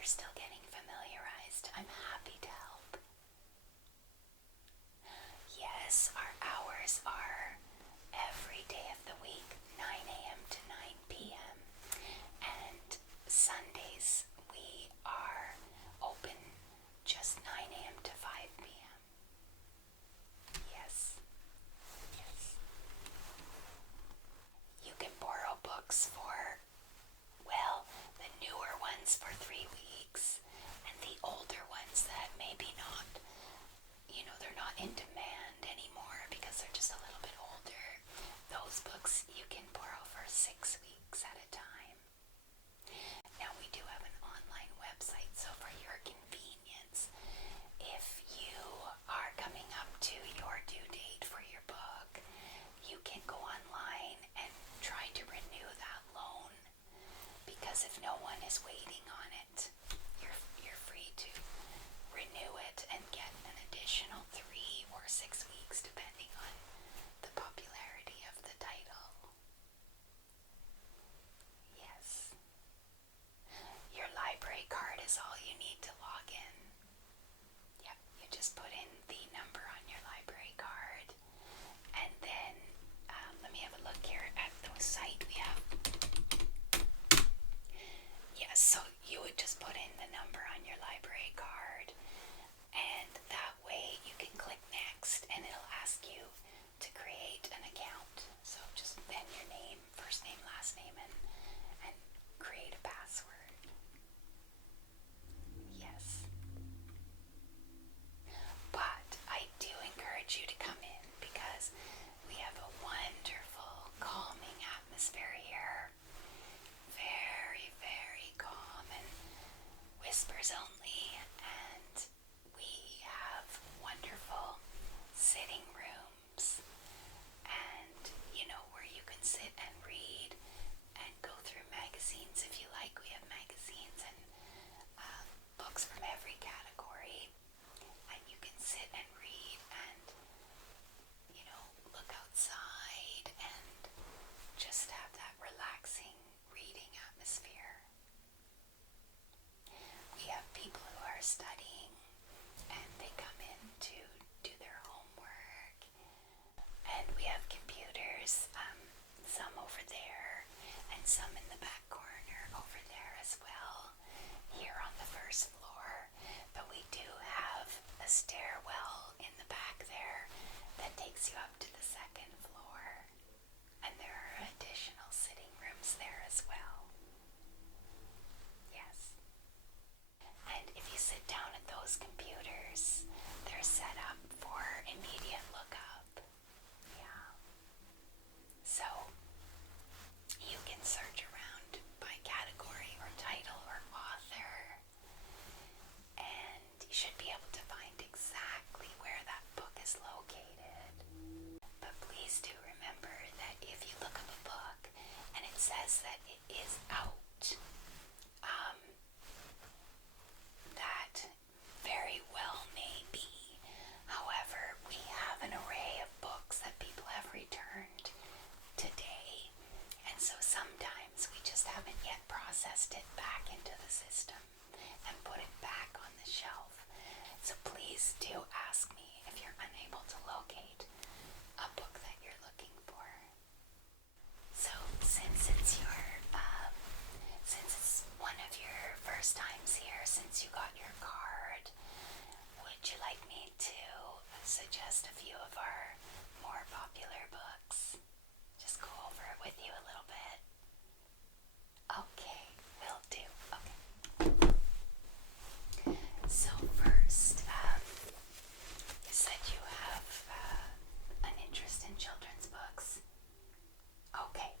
you're still getting familiarized, I'm happy to help. Yes, our hours are every day of the week, 9 a.m. to 9 p.m. And Sundays we are open just 9 a.m. to 5 p.m. Yes. Yes. You can borrow books for, well, the newer ones for 3 weeks, and the older ones that maybe not, they're not in demand anymore because they're just a little bit older. Those books you can borrow for 6 weeks at a time. Now we do have an online website, so for your convenience, if you are coming up to your due date for your book, you can go online and try to renew that loan, because if no one is waiting on it, you're free to renew it and get an additional 3 or 6 weeks depending on the popularity of the title. Yes. Your library card is all you need to log in. Yep, you just put in the number on your library card, and then let me have a look here at the site we have. Yes, so you would just put in the number on your library card, and that way you can click next and it'll ask you to create an account. So just then your name, first name, last name, and create a password. Yes. But I do encourage you to come in because we have a wonderful, calming atmosphere here. Very, very calm and whispers only, and we have wonderful sitting rooms, and where you can sit and read and go through magazines if you like. We have magazines and books from every category, and you can sit and read and look outside and just have that relaxing reading atmosphere. We have people who are studying and they come in to do their homework, and we have computers, some over there and some in the back corner over there as well, here on the first floor. But we do have a stairwell in the back there that takes you up to the second floor, and there are additional sitting rooms there as well. Yes. And if you sit down at those computers, they're set up for immediate lookup. Yeah. So you can search around by category or title or author, and you should be able to find exactly where that book is located. But please do remember that if you look up a book and it says that it is out, that very well may be. However, we have an array of books that people have returned today, and so sometimes we just haven't yet processed it back into the system and put it back on the shelf. So please do ask me if you're unable to locate a book that you're looking for. So since it's one of your first times here, since you got your card, would you like me to suggest a few of our more popular books? Just go over it with you a little bit. Okay, will do. Okay. So first, you said you have an interest in children's books. Okay,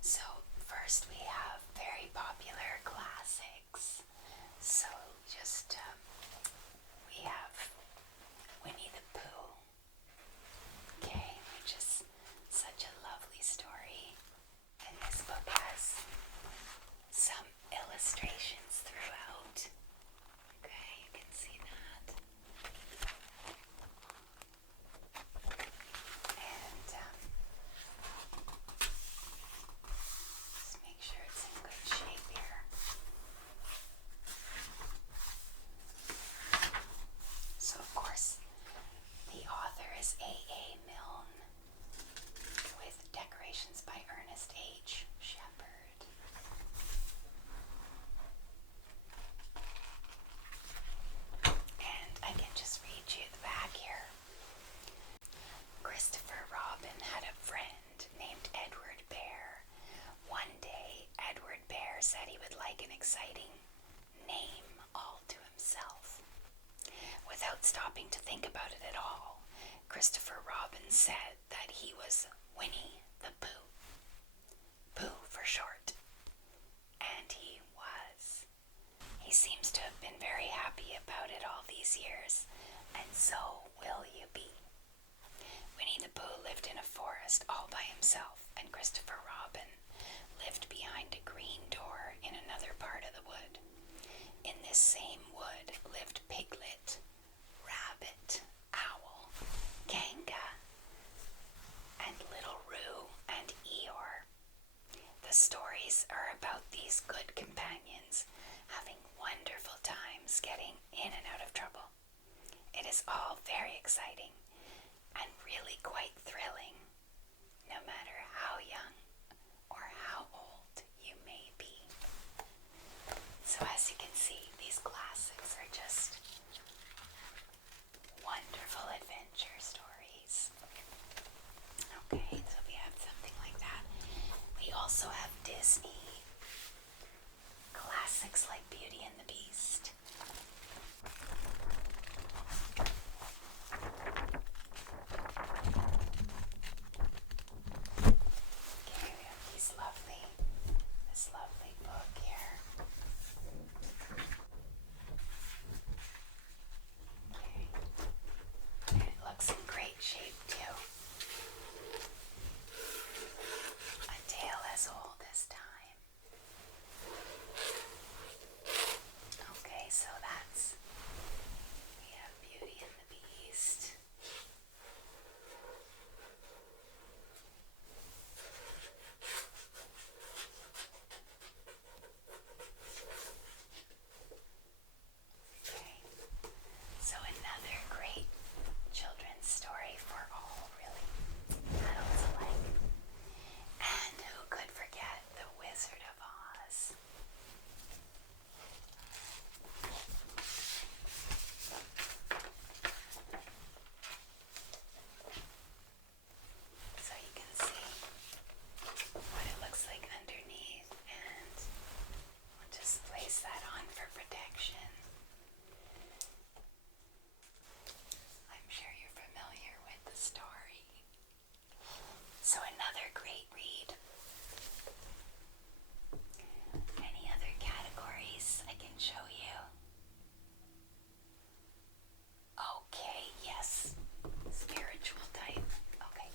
so first we have very popular classics. So just, we have Winnie the Pooh. Okay, which is such a lovely story. name all to himself. Without stopping to think about it at all, Christopher Robin said that he was Winnie the Pooh. Pooh for short. And he was. He seems to have been very happy about it all these years, and so will you be. Winnie the Pooh lived in a forest all by himself, and Christopher Robin lived behind a green door in another part of the wood. In this same wood lived Piglet, Rabbit, Owl, Kanga, and Little Roo and Eeyore. The stories are about these good companions having wonderful times getting in and out of trouble. It is all very exciting and really quite thrilling, no matter how young or how old you may be. So as you can see, these classics are just wonderful adventure stories. Okay, so we have something like that. We also have Disney classics like Beauty and the Beast. Okay, we have this lovely book here. Okay, and it looks in great shape too. A tale as old as time. Okay, so we have Beauty and the Beast. Okay, so another great children's story for all, really, adults alike. And who could forget The Wizard of Oz? So you can see what it looks like underneath, and we'll just place that on for protection. I'm sure you're familiar with the story. So another great read. Any other categories I can show you? Okay, yes. Spiritual type. Okay,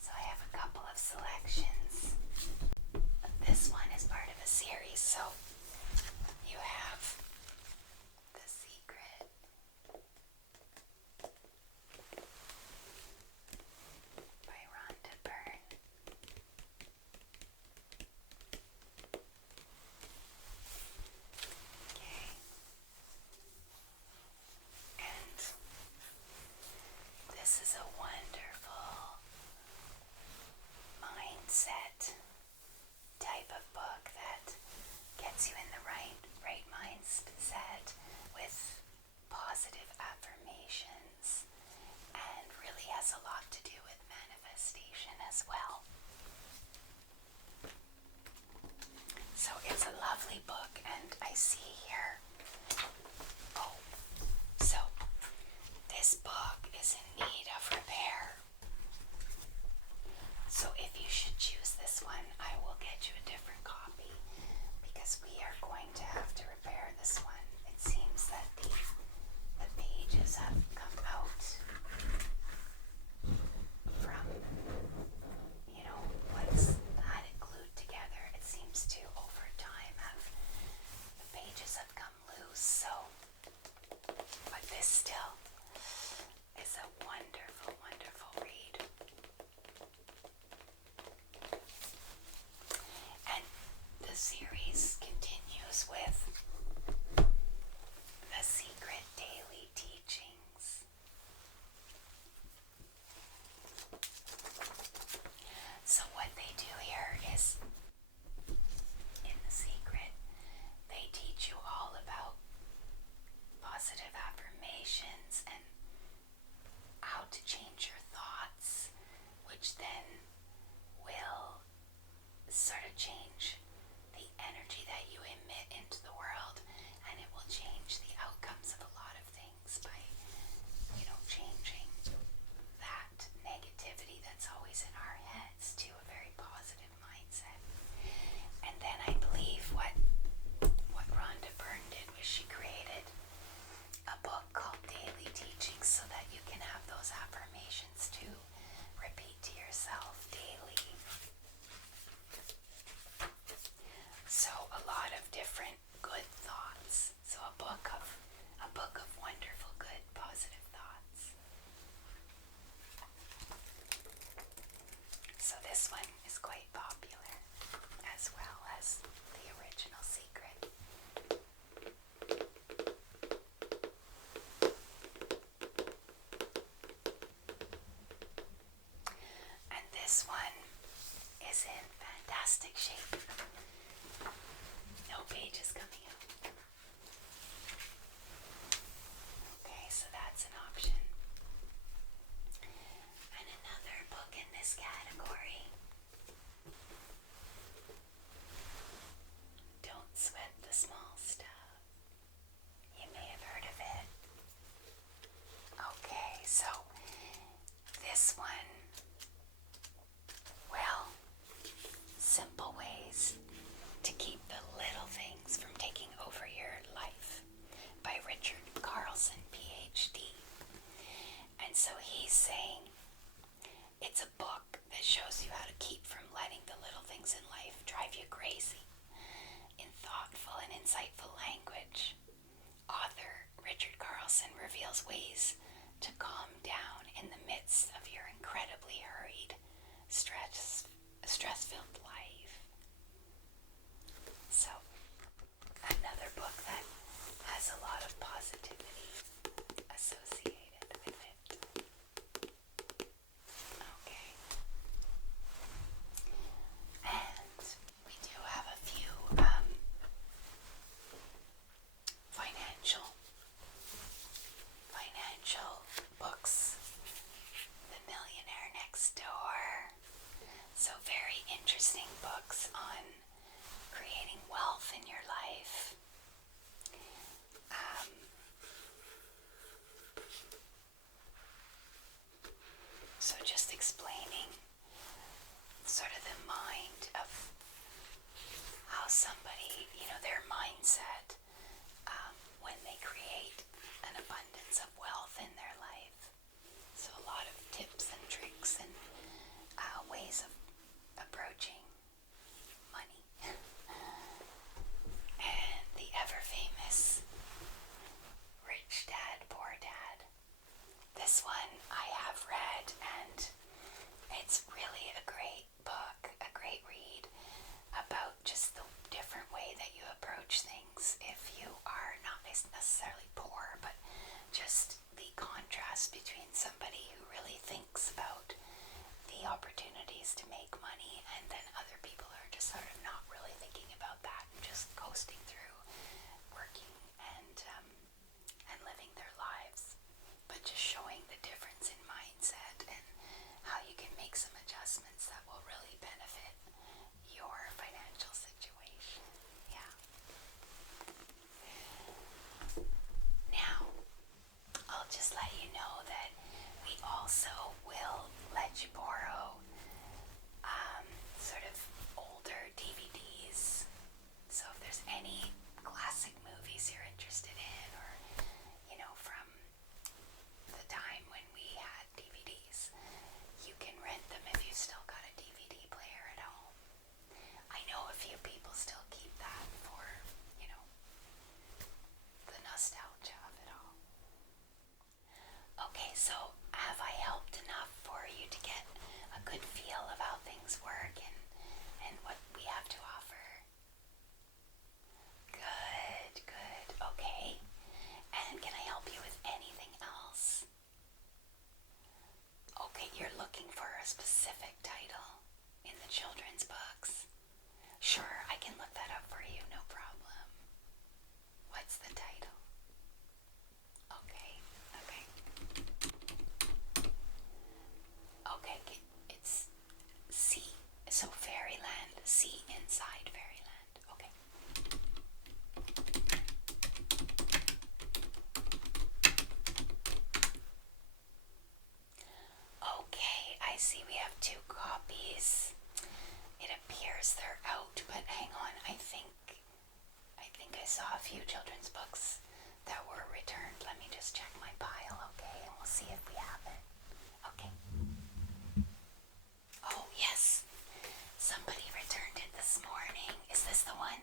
so I have a couple of selections. This one is part of a series, so you have The Secret by Rhonda Byrne. Okay. And this is a wonderful mindset type of book that gets you in the right mindset with positive affirmations, and really has a lot to do with manifestation as well. So it's a lovely book, and I see here, so this book is in need of repair. So if you should choose this one, I will get you a different copy, because we are going to have to repair this one. It seems that the pages have come out from, what's had it glued together. It seems to, over time, have the shape. No pages coming out. Okay, so that's an option. And another book in this category. Don't Sweat the Small Stuff. You may have heard of it. Okay, so this one, well, Simple Ways to Keep the Little Things from Taking Over Your Life by Richard Carlson, PhD. And so he's saying it's a book that shows you how to keep from letting the little things in life drive you crazy in thoughtful and insightful language. Author Richard Carlson reveals ways to calm down in the midst of your incredibly hurried, stress-filled life. So, another book that has a lot of positivity associated with it. Okay. And we do have a few financial books. The Millionaire Next Door. So very interesting books on creating wealth in your life. So just explaining sort of the mind of how somebody, their mindset when they create an abundance of wealth in their life. So a lot of tips and tricks and ways of approaching money. And the ever famous Rich Dad, Poor Dad. This one I have read, and it's really a great book, a great read about just the different way that you approach things if you are not necessarily poor, but just the contrast between somebody who really thinks about the opportunities to make money and then other people who are just sort of not really thinking about that and just coasting through working and living their lives, but just showing the difference in mindset and how you can make some adjustments that will really benefit your financial situation. Yeah. Now, I'll just let you know that we also will let you borrow sort of older DVDs. So if there's any classic movies you're interested in, or from the time when we had DVDs, you can rent them if you still got a DVD player at home. I know a few people still keep that for, the nostalgia of it all. Okay, so have I helped enough for you to get a good feel of how things work and what we have to offer? Good. Okay. And can I help you with anything else? Okay, you're looking for a specific title in the children's books? Sure, I can look that up for you, no problem. What's the title? Okay. Okay, it's C. So Fairyland, C, Inside Fairyland. Okay. Okay, I see we have 2 copies. It appears they're out, but hang on, I think I saw a few children's books that were returned. Let me just check my pile, okay, and we'll see if we have it. Okay. Oh, yes. Somebody returned it this morning. Is this the one?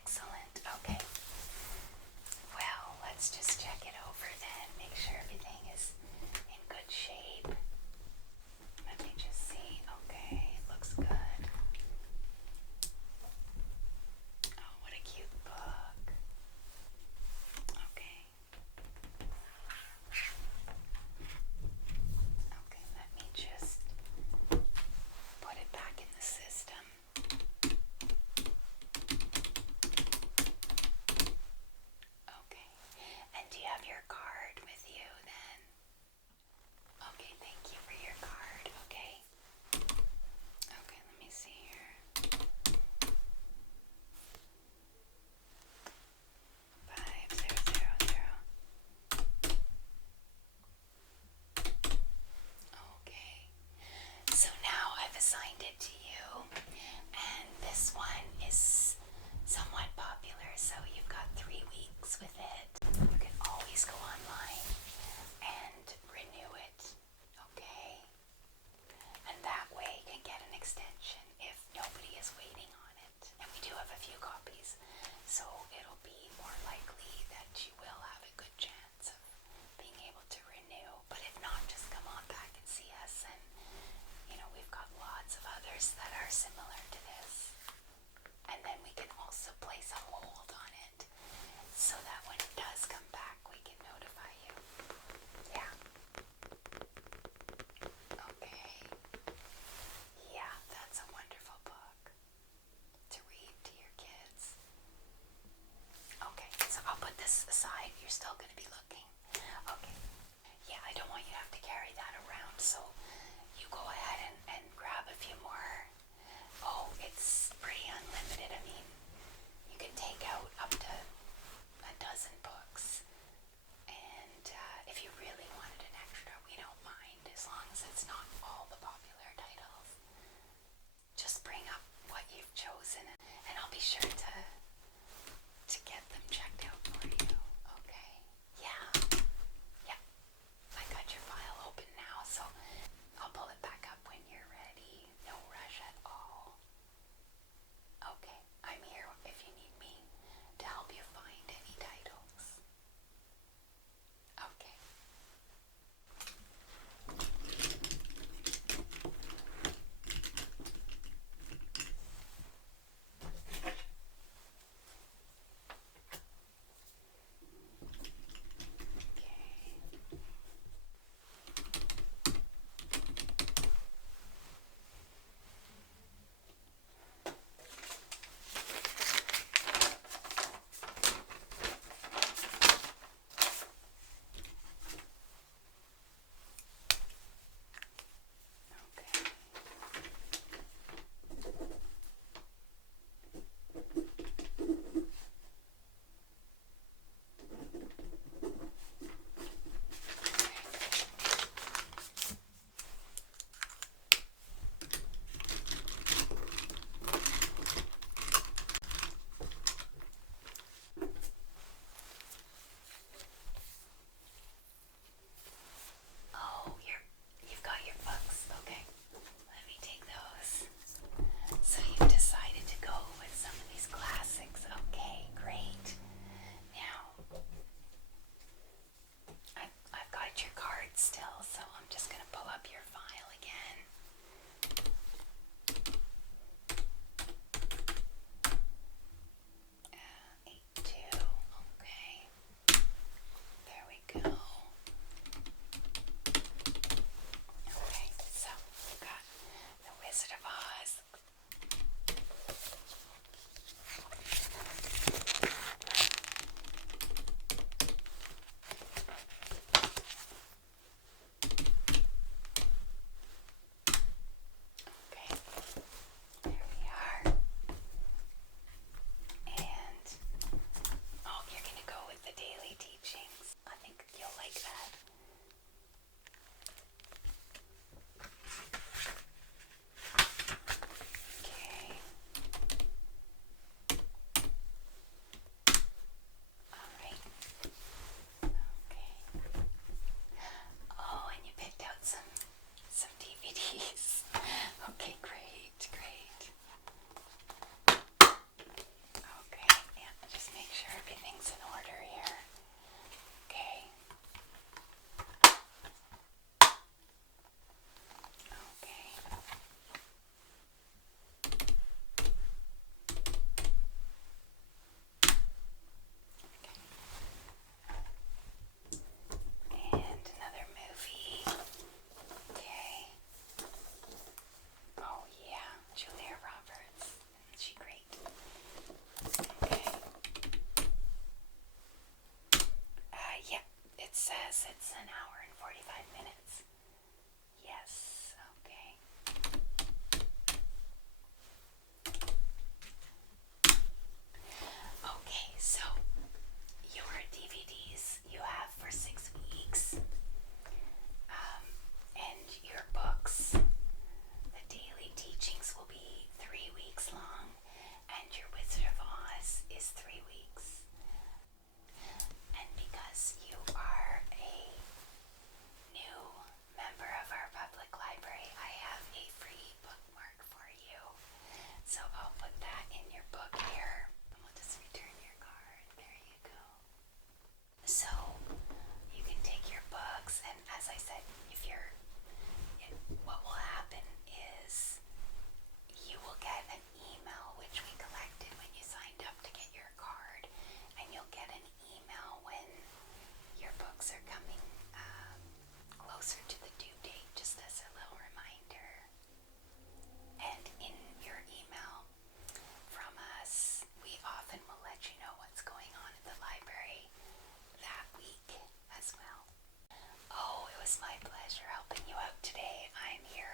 Excellent. Okay. Well, let's just check it over then. Make sure everything is in good shape. Let me just see. Okay, it looks good. Oh, what a cute book. Okay. others that are similar to this. And then we can also place a hold on it so that when it does come back, we can notify you. Yeah. Okay. Yeah, that's a wonderful book to read to your kids. Okay, so I'll put this aside. You're still going to be looking. Okay. Yeah, I don't want you to have to carry that around, so you go ahead and grab a few more. Oh, it's pretty unlimited. I mean, you can take out up to a dozen books. And if you really wanted an extra, we don't mind, as long as it's not all the popular titles. Just bring up what you've chosen, and I'll be sure to get them checked out for you. Okay? Yeah. Yeah. I got your file open now, so I'll pull it back up when you're ready. No rush at all. Okay, I'm here if you need me. my pleasure helping you out today. I'm here